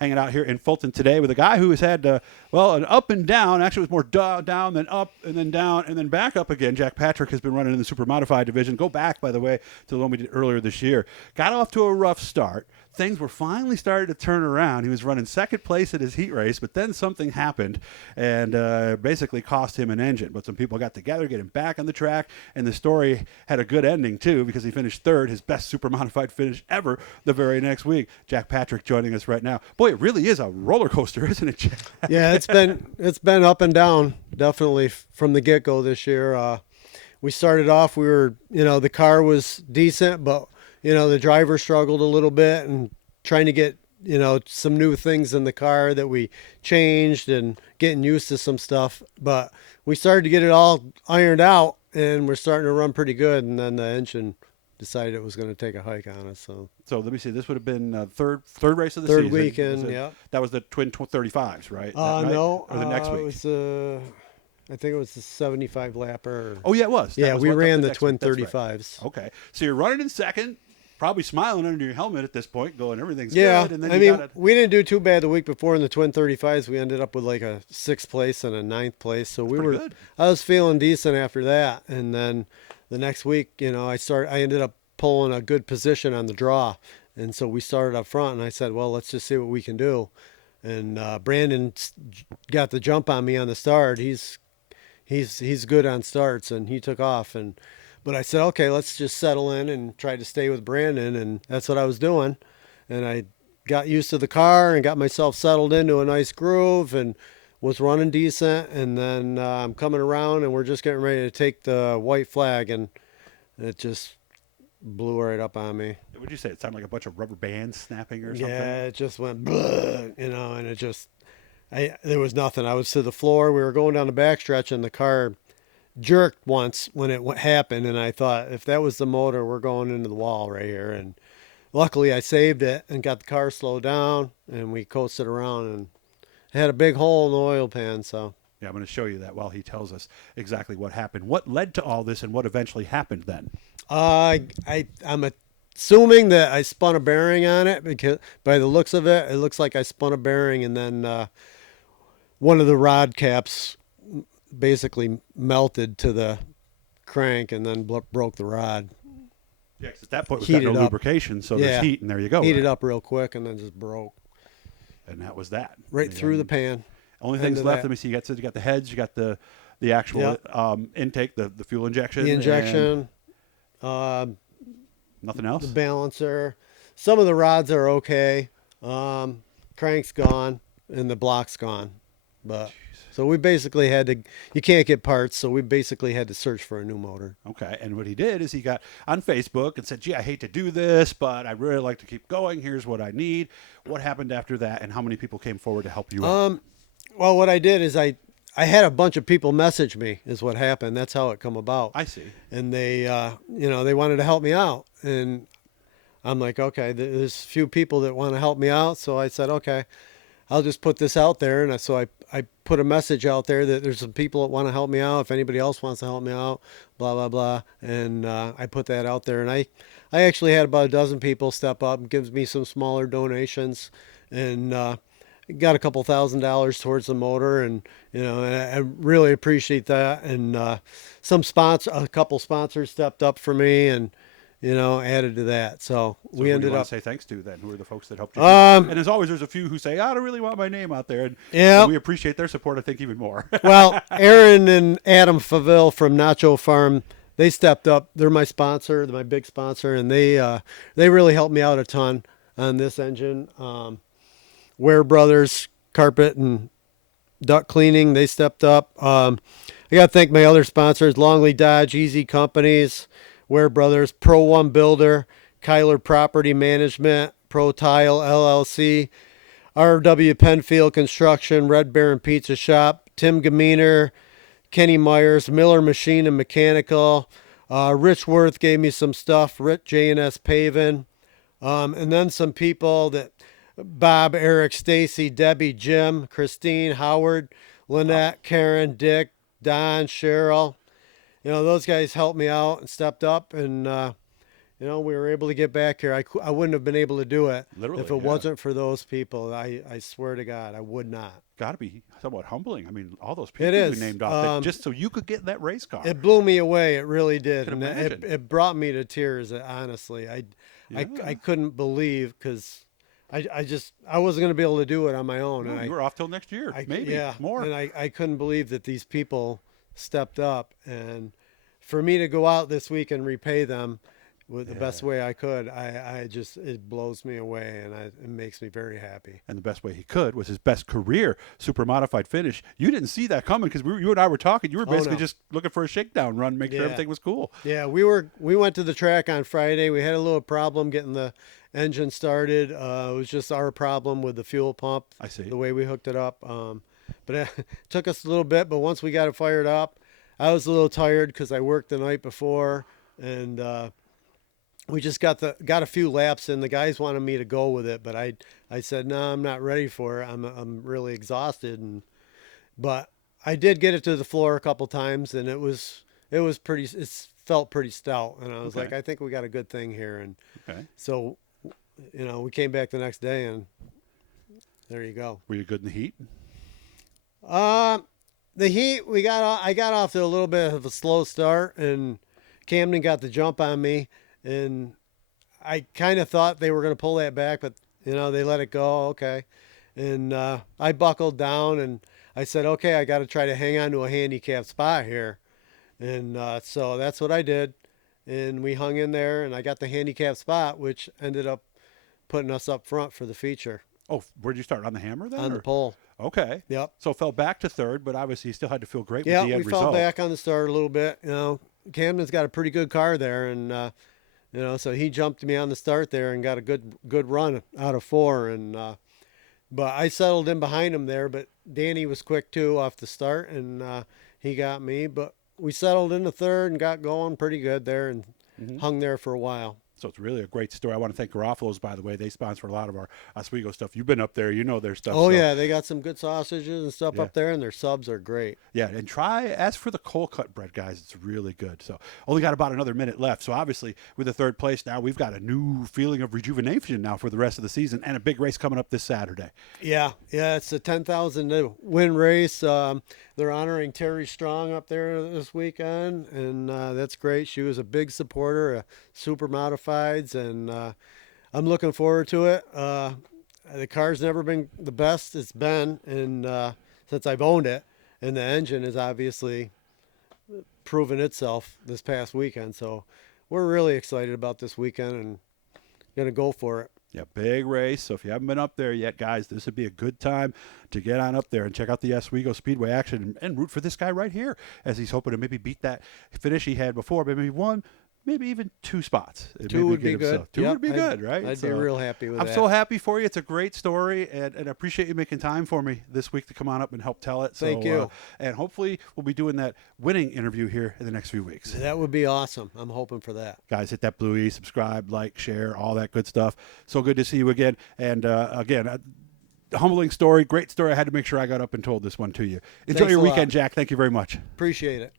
hanging out here in Fulton today with a guy who has had, an up and down. Actually, it was more down than up, and then down, and then back up again. Jack Patrick has been running in the super modified division. Go back, by the way, to the one we did earlier this year. Got off to a rough start. Things were finally starting to turn around. He was running second place at his heat race, but then something happened and basically cost him an engine. But some people got together, get him back on the track, and the story had a good ending, too, because he finished third, his best super modified finish ever the very next week. Jack Patrick joining us right now. Boy, it really is a roller coaster, isn't it, Jack? Yeah, it's been up and down, definitely, from the get-go this year. We started off, the car was decent, but the driver struggled a little bit and trying to get, some new things in the car that we changed and getting used to some stuff. But we started to get it all ironed out and we're starting to run pretty good. And then the engine decided it was going to take a hike on us. So let me see. This would have been third race of the third season. Weekend, yeah. That was the twin 35s, right? No. Or the next week? It was, I think it was the 75 lapper. Oh, yeah, it was. We ran the twin 35s. Right. Okay. So you're running in second. Probably smiling under your helmet at this point, going, everything's good. And then we didn't do too bad the week before in the twin 35s. We ended up with like a 6th place and a 9th place. So good. I was feeling decent after that. And then the next week, I ended up pulling a good position on the draw. And so we started up front and I said, well, let's just see what we can do. And Brandon got the jump on me on the start. He's good on starts and he took off But I said, okay, let's just settle in and try to stay with Brandon. And that's what I was doing. And I got used to the car and got myself settled into a nice groove and was running decent. And then I'm coming around and we're just getting ready to take the white flag. And it just blew right up on me. What did you say? It sounded like a bunch of rubber bands snapping or something? Yeah, it just went, and it just, there was nothing. I was to the floor. We were going down the backstretch and the car jerked once when it happened, and I thought, if that was the motor, we're going into the wall right here. And luckily I saved it and got the car slowed down and we coasted around and had a big hole in the oil pan. So yeah, I'm going to show you that while he tells us exactly what happened. What led to all this and what eventually happened then? I'm assuming that I spun a bearing on it, because by the looks of it, it looks like I spun a bearing, and then one of the rod caps basically melted to the crank and then broke the rod. Yeah, 'cause at that point we've got no lubrication, so there's heat, and there you go. Heated up real quick and then just broke. And that was that. Right through the pan. Only things left, let me see, you got the heads, you got the actual intake, the fuel injection. The injection. Nothing else? The balancer. Some of the rods are okay. Crank's gone and the block's gone. But so we basically had to, you can't get parts, so we basically had to search for a new motor. Okay, and what he did is he got on Facebook and said, gee, I hate to do this, but I'd really like to keep going. Here's what I need. What happened after that, and how many people came forward to help you out? Well, what I did is I had a bunch of people message me is what happened. That's how it come about. I see. And they, they wanted to help me out. And I'm like, okay, there's a few people that want to help me out. So I said, okay, I'll just put this out there. And so I put a message out there that there's some people that want to help me out. If anybody else wants to help me out, blah, blah, blah. And I put that out there. And I actually had about a dozen people step up and give me some smaller donations. And got a couple $1,000s towards the motor, and I really appreciate that. And a couple sponsors stepped up for me, and added to that. So we ended up. Say thanks to then. Who are the folks that helped you? And as always, there's a few who say, I don't really want my name out there, and we appreciate their support. I think even more. Well, Aaron and Adam Faville from Nacho Farm, they stepped up. They're my sponsor, my big sponsor, and they really helped me out a ton on this engine. Ware Brothers Carpet and Duct Cleaning, they stepped up. I got to thank my other sponsors, Longley Dodge, Easy Companies, Ware Brothers, Pro One Builder, Kyler Property Management, Pro Tile LLC, RW Penfield Construction, Red Baron Pizza Shop, Tim Gaminer, Kenny Myers, Miller Machine and Mechanical, Rich Worth gave me some stuff, Rich J&S Paving, and then some people that Bob, Eric, Stacy, Debbie, Jim, Christine, Howard, Lynette, Karen, Dick, Don, Cheryl. Those guys helped me out and stepped up, and we were able to get back here. I wouldn't have been able to do it Literally, if it yeah. wasn't for those people. I swear to God, I would not. Got to be somewhat humbling. I mean, all those people It is. you named off that just so you could get in that race car. It blew me away. It really did. Can And imagine. it brought me to tears, honestly. I Yeah. couldn't believe because I wasn't going to be able to do it on my own. No, And you were off till next year, maybe yeah, more. And I couldn't believe that these people stepped up. And for me to go out this week and repay them with the best way I could, it blows me away, and it makes me very happy. And the best way he could was his best career super modified finish. You didn't see that coming because you and I were talking. You were basically no. just looking for a shakedown run, make sure Yeah. everything was cool. Yeah, we went to the track on Friday. We had a little problem getting the engine started. It was just our problem with the fuel pump. I see. The way we hooked it up. But it took us a little bit. But once we got it fired up, I was a little tired because I worked the night before, and we just got a few laps in. The guys wanted me to go with it, but I said no, I'm not ready for it. I'm really exhausted, but I did get it to the floor a couple times, and it felt pretty stout, and I was Okay. like, I think we got a good thing here. And Okay. so we came back the next day, and there you go. Were you good in the heat? The heat, I got off to a little bit of a slow start, and Camden got the jump on me, and I kind of thought they were going to pull that back, but they let it go. Okay. And I buckled down, and I said, okay, I got to try to hang on to a handicap spot here. And so that's what I did. And we hung in there, and I got the handicap spot, which ended up putting us up front for the feature Oh, where'd you start? On the hammer then? on or- the pole. Okay. Yep. So fell back to third, but obviously you still had to feel great Yeah, with the we end fell result. back on the start a little bit. Camden's got a pretty good car there, and so he jumped me on the start there and got a good run out of 4. And but I settled in behind him there. But Danny was quick too off the start, and he got me. But we settled into third and got going pretty good there, and hung there for a while. So it's really a great story. I want to thank Garofalo's, by the way. They sponsor a lot of our Oswego stuff. You've been up there. You know their stuff. Oh so- yeah, they got some good sausages and stuff Yeah. up there, and their subs are great. Yeah, and ask for the cold cut bread, guys. It's really good. So only got about another minute left. So obviously with the third place now, we've got a new feeling of rejuvenation now for the rest of the season, and a big race coming up this Saturday. Yeah, it's a 10,000 to win race. They're honoring Terry Strong up there this weekend, and that's great. She was a big supporter of super modifieds, and I'm looking forward to it. The car's never been the best it's been, and since I've owned it, and the engine has obviously proven itself this past weekend. So we're really excited about this weekend and gonna go for it. Yeah, big race. So if you haven't been up there yet, guys, this would be a good time to get on up there and check out the Oswego Speedway action and root for this guy right here as he's hoping to maybe beat that finish he had before, maybe one, maybe even 2 spots. And 2 maybe would get be himself- good. 2 Yep, would be good, right? I'd be real happy with I'm that. so happy for you. It's a great story, and I appreciate you making time for me this week to come on up and help tell it. Thank you. And hopefully we'll be doing that winning interview here in the next few weeks. That would be awesome. I'm hoping for that. Guys, hit that blue E, subscribe, like, share, all that good stuff. So good to see you again. And again, humbling story, great story. I had to make sure I got up and told this one to you. Enjoy Thanks your a lot. weekend, Jack. Thank you very much. Appreciate it.